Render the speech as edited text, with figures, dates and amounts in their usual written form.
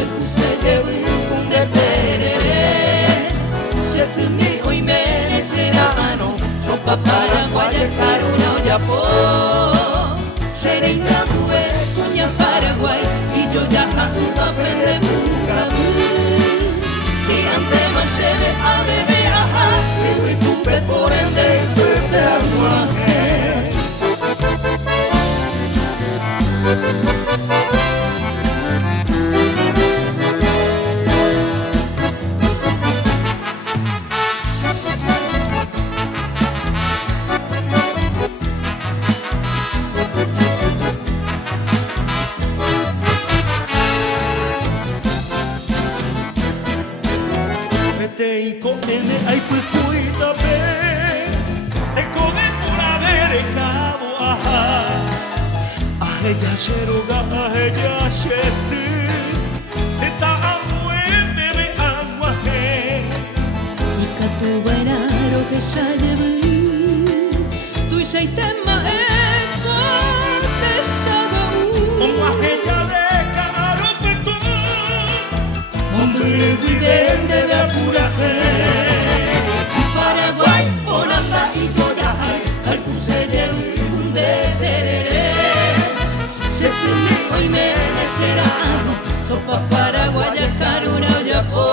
alku se lleve un de tereré. Se hace mi hoy me serano, sopa paraguaya caruna oyapo. Seré inabue, cuña Paraguay, y yo ya a aprender bucabu. Que antes más se ve a beber, ajá, y tu pe por el de aguaje. Y comene ay pues cuida be te come por haber dejado a ella sheroga a ella shesi te ta amueme me agua he y catu bailaro te shayebu tu shaitema eco te shabu como a ella de caro peco hombre viviente de apura Paraguay, Holanda y Toyajay, alku se lleve un de tereré. Se sumió y me serano, sopa paraguaya caruna oyapo.